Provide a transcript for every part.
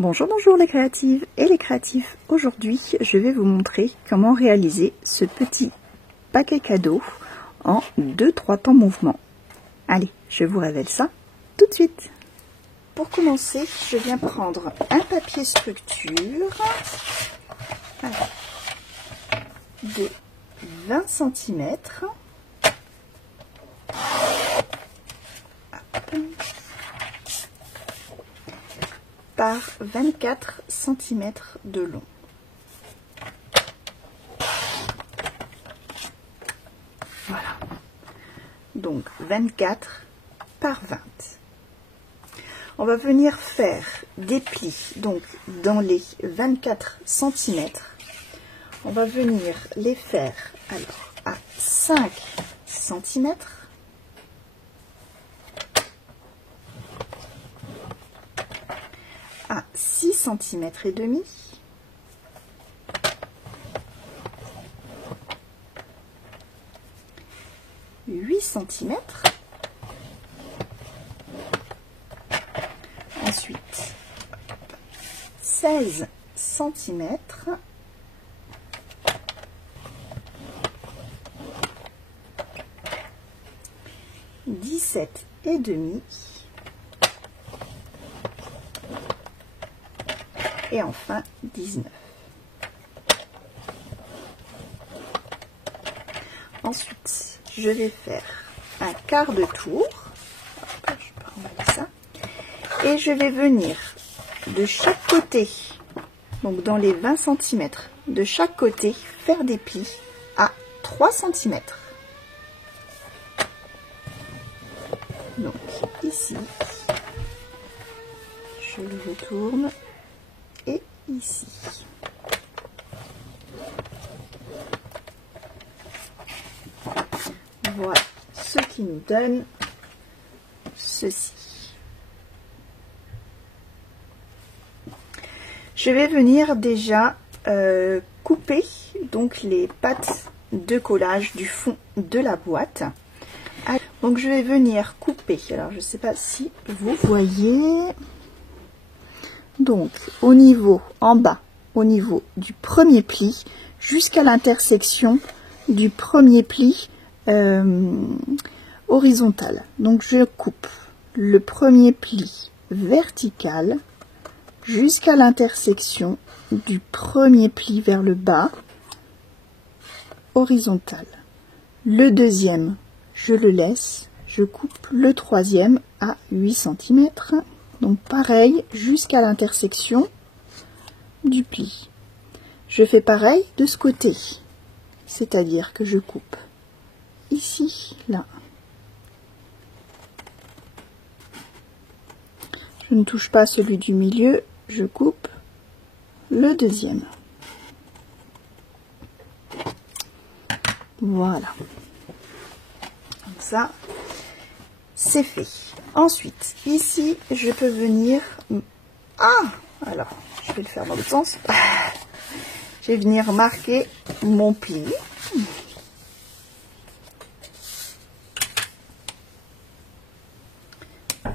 Bonjour, bonjour les créatives et les créatifs. Aujourd'hui, je vais vous montrer comment réaliser ce petit paquet cadeau en 2-3 temps mouvement. Allez, je vous révèle ça tout de suite. Pour commencer, je viens prendre un papier structure de 20 cm. Par 24 cm de long. Voilà. Donc 24 par 20. On va venir faire des plis. Donc dans les 24 cm, on va venir les faire alors à 5 cm. À 6 cm et demi, huit cm, ensuite 16 cm, dix-sept et demi. Et enfin 19. Ensuite, je vais faire un quart de tour. Hop, je peux enlever ça. Et je vais venir de chaque côté, donc dans les 20 cm, de chaque côté, faire des plis à 3 cm. Donc ici, je le retourne. Et ici. Voilà ce qui nous donne ceci. Je vais venir déjà couper donc les pattes de collage du fond de la boîte. Donc je vais venir couper. Alors je ne sais pas si vous voyez. Donc, au niveau, en bas, au niveau du premier pli, jusqu'à l'intersection du premier pli horizontal. Donc, je coupe le premier pli vertical jusqu'à l'intersection du premier pli vers le bas, horizontal. Le deuxième, je le laisse, je coupe le troisième à 8 cm. Donc pareil jusqu'à l'intersection du pli. Je fais pareil de ce côté, c'est-à-dire que je coupe ici, là. Je ne touche pas celui du milieu, je coupe le deuxième. Voilà. Comme ça, c'est fait. Ensuite, ici, je peux venir... alors, je vais le faire dans l'autre sens. Je vais venir marquer mon pli.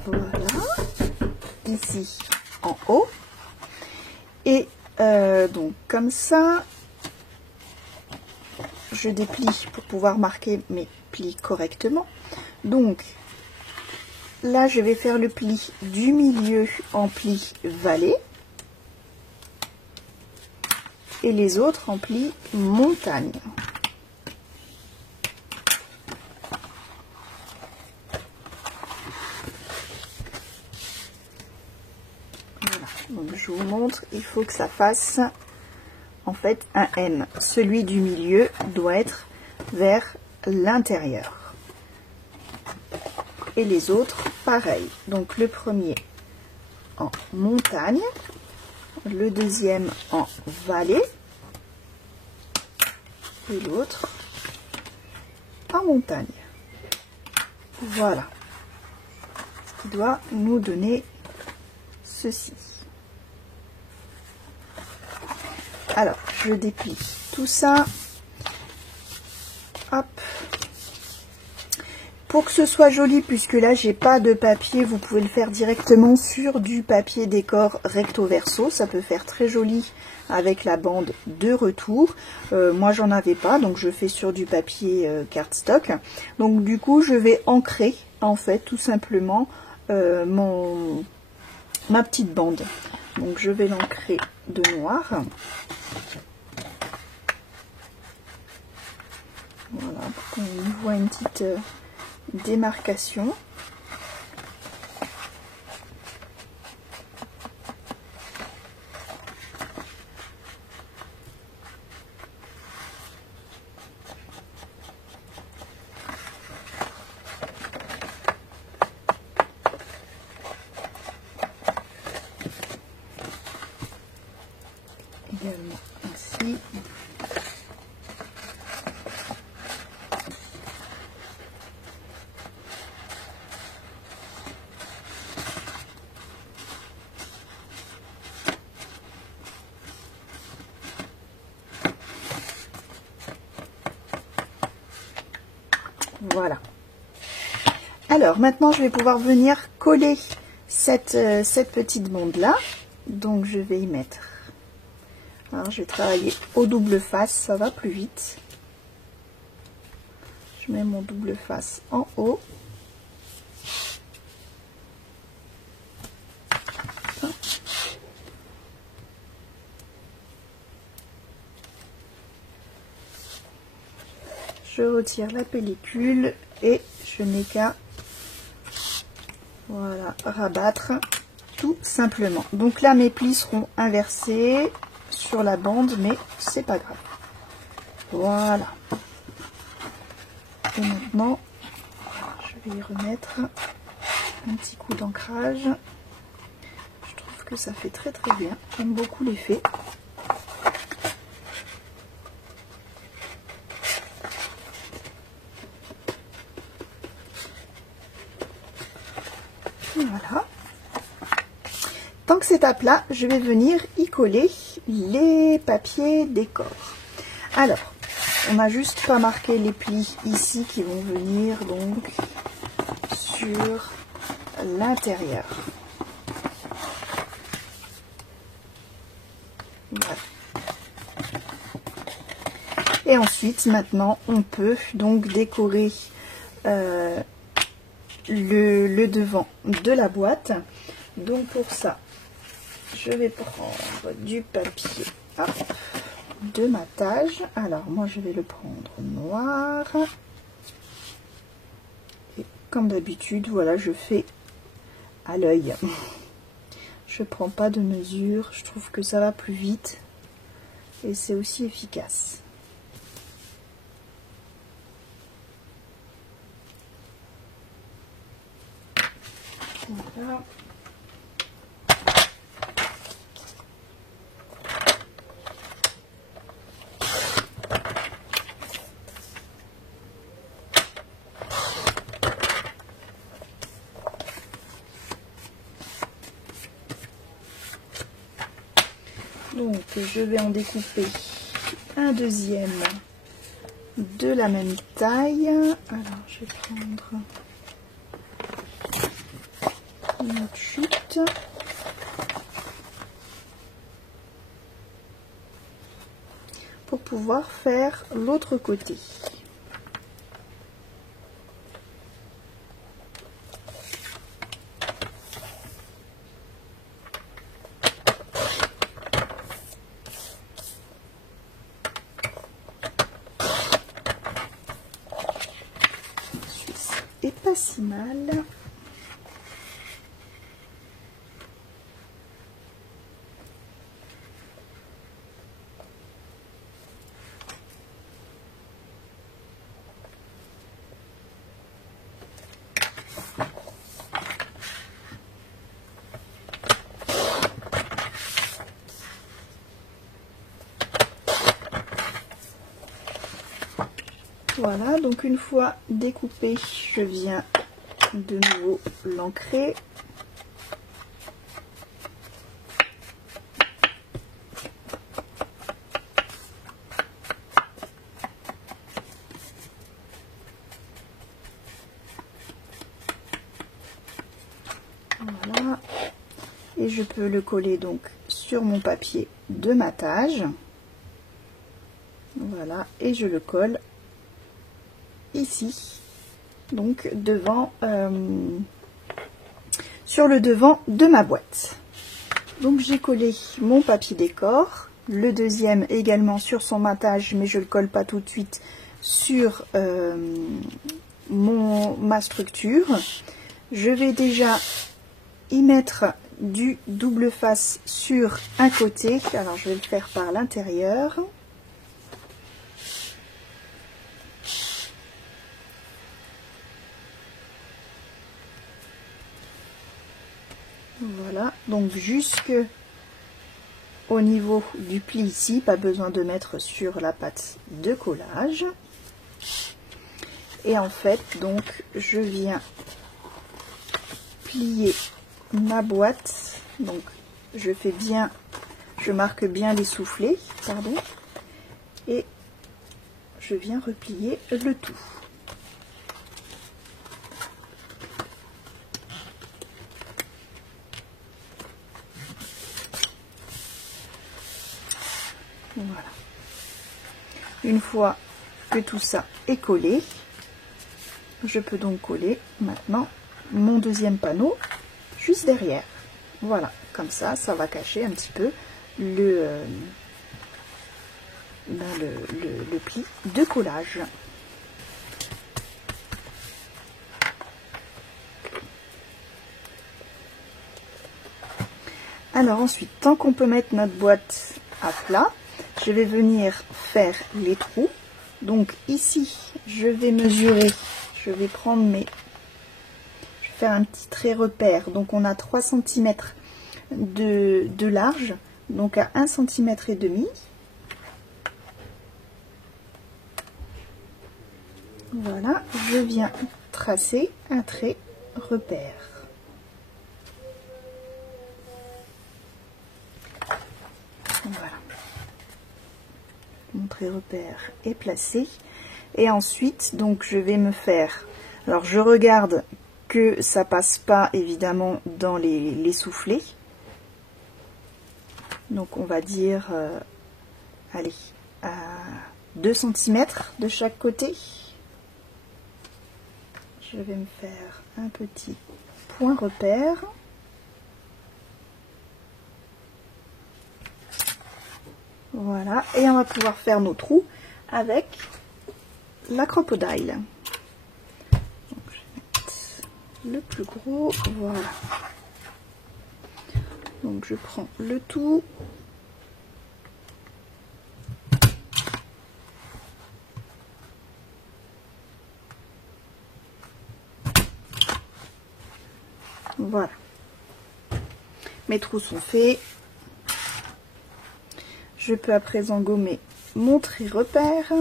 Voilà. Ici, en haut. Et donc, comme ça, je déplie pour pouvoir marquer mes plis correctement. Donc, là, je vais faire le pli du milieu en pli vallée et les autres en pli montagne. Voilà. Donc, je vous montre, il faut que ça fasse en fait un M. Celui du milieu doit être vers l'intérieur. Et les autres, pareil. Donc le premier en montagne, le deuxième en vallée, et l'autre en montagne. Voilà. Ce qui doit nous donner ceci. Alors, je déplie tout ça. Hop. pour que ce soit joli, puisque là j'ai pas de papier, vous pouvez le faire directement sur du papier décor recto verso. Ça peut faire très joli avec la bande de retour. Moi j'en avais pas, donc je fais sur du papier cardstock. Donc du coup je vais ancrer en fait tout simplement ma petite bande. Donc je vais l'ancrer de noir. Voilà, pour qu'on voit une petite démarcation. Également ainsi. Voilà. Alors maintenant je vais pouvoir venir coller cette petite bande là. Donc je vais y mettre. Alors je vais travailler au double face, ça va plus vite. Je mets mon double face en haut. Je retire la pellicule et je n'ai qu'à voilà, rabattre tout simplement. Donc là mes plis seront inversés sur la bande, mais c'est pas grave. Voilà. Et maintenant je vais y remettre un petit coup d'ancrage. Je trouve que ça fait très très bien. J'aime beaucoup l'effet. Voilà. Tant que c'est à plat, je vais venir y coller les papiers décor. Alors, on n'a juste pas marqué les plis ici qui vont venir donc sur l'intérieur. Voilà. Et ensuite, maintenant, on peut donc décorer le devant de la boîte. Donc pour ça, je vais prendre du papier de matage. Alors moi je vais le prendre noir. Et comme d'habitude, voilà, je fais à l'œil. Je prends pas de mesure, je trouve que ça va plus vite et c'est aussi efficace. Voilà. Donc je vais en découper un deuxième de la même taille. Alors je vais prendre une autre chute. Pour pouvoir faire l'autre côté. Et pas si mal. Voilà, donc une fois découpé, je viens de nouveau l'ancrer. et je peux le coller donc sur mon papier de matage. Voilà, et je le colle ici, donc devant, sur le devant de ma boîte. Donc j'ai collé mon papier décor, le deuxième également sur son matage, mais je le colle pas tout de suite sur ma structure. Je vais déjà y mettre du double face sur un côté, alors je vais le faire par l'intérieur. Voilà, donc jusque au niveau du pli ici, pas besoin de mettre sur la pâte de collage. Et en fait, donc, je viens plier ma boîte. Donc, je marque bien les soufflets, pardon, et je viens replier le tout. Voilà. Une fois que tout ça est collé, je peux donc coller maintenant mon deuxième panneau juste derrière. Voilà, comme ça, ça va cacher un petit peu le pli de collage. Alors ensuite, tant qu'on peut mettre notre boîte à plat, je vais venir faire les trous. Donc ici, je vais mesurer, je vais prendre je vais faire un petit trait repère. Donc on a 3 cm de large, donc à 1,5 cm. Voilà, je viens tracer un trait repère. Voilà. Mon trait repère est placé. Et ensuite, donc je vais me faire... Alors je regarde que ça passe pas évidemment dans les soufflets. Donc on va dire, allez, à 2 cm de chaque côté. Je vais me faire un petit point repère. Voilà, et on va pouvoir faire nos trous avec la crocodile. Donc, je vais mettre le plus gros, voilà. Donc je prends le tout. Voilà. Mes trous sont faits. Je peux à présent gommer mon trait repère.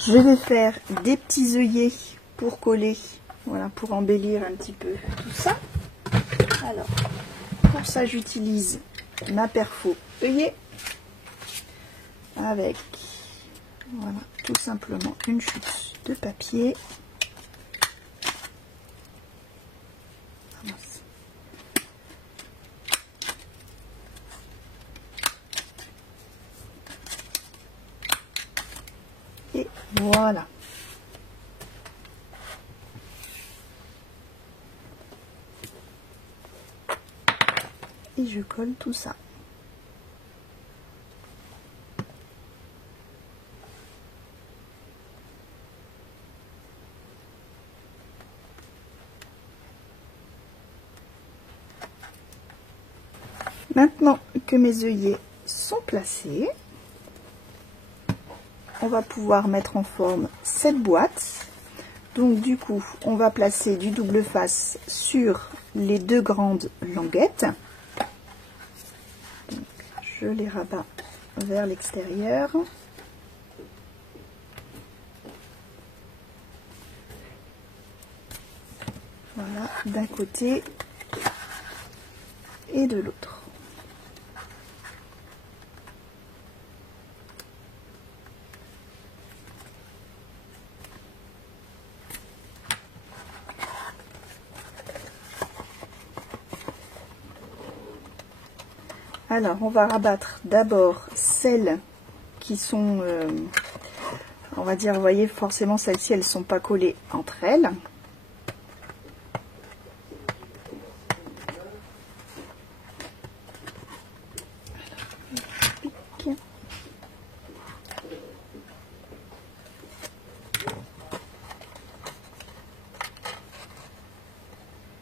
Je vais faire des petits œillets pour coller, voilà, pour embellir un petit peu tout ça. Alors, pour ça, j'utilise ma perfo œillet avec, voilà, tout simplement une chute de papier. Et voilà. Et je colle tout ça. Maintenant que mes œillets sont placés, on va pouvoir mettre en forme cette boîte. Donc du coup, on va placer du double face sur les deux grandes languettes. Donc, je les rabats vers l'extérieur. Voilà, d'un côté et de l'autre. Alors, on va rabattre d'abord celles qui sont, on va dire, vous voyez, forcément celles-ci, elles ne sont pas collées entre elles.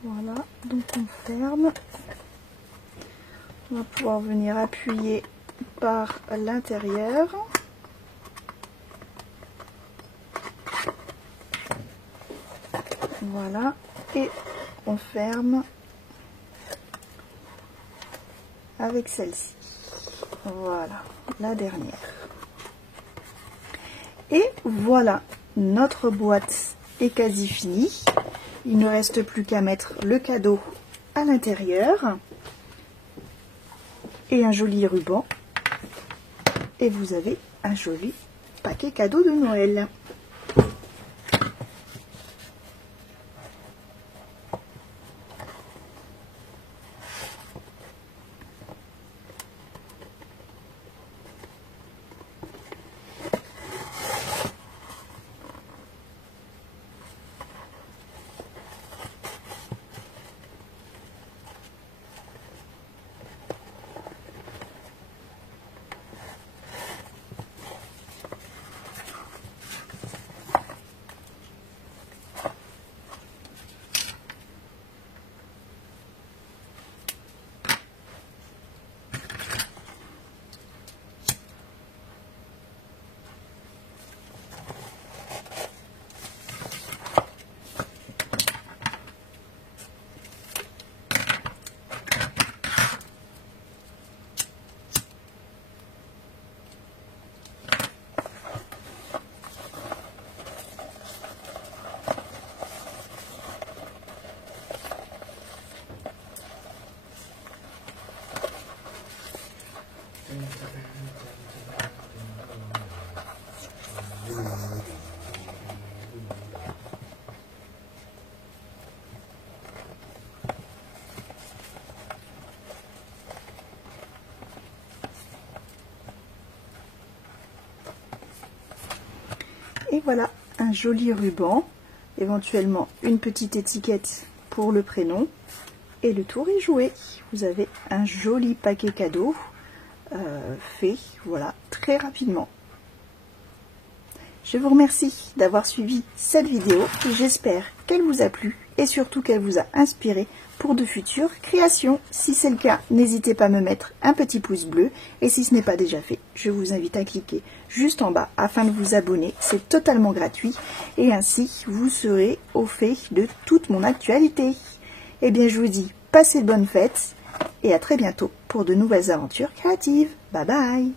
Voilà, donc on ferme. On va pouvoir venir appuyer par l'intérieur. Voilà, et on ferme avec celle-ci. Voilà, la dernière. Et voilà, notre boîte est quasi finie. Il ne reste plus qu'à mettre le cadeau à l'intérieur et un joli ruban. Et vous avez un joli paquet cadeau de Noël. Et voilà, un joli ruban, éventuellement une petite étiquette pour le prénom, et le tour est joué. Vous avez un joli paquet cadeau fait, voilà, très rapidement. Je vous remercie d'avoir suivi cette vidéo, j'espère qu'elle vous a plu et surtout qu'elle vous a inspiré pour de futures créations. Si c'est le cas, n'hésitez pas à me mettre un petit pouce bleu et si ce n'est pas déjà fait, je vous invite à cliquer juste en bas afin de vous abonner, c'est totalement gratuit et ainsi vous serez au fait de toute mon actualité. Et bien je vous dis, passez de bonnes fêtes et à très bientôt pour de nouvelles aventures créatives. Bye bye.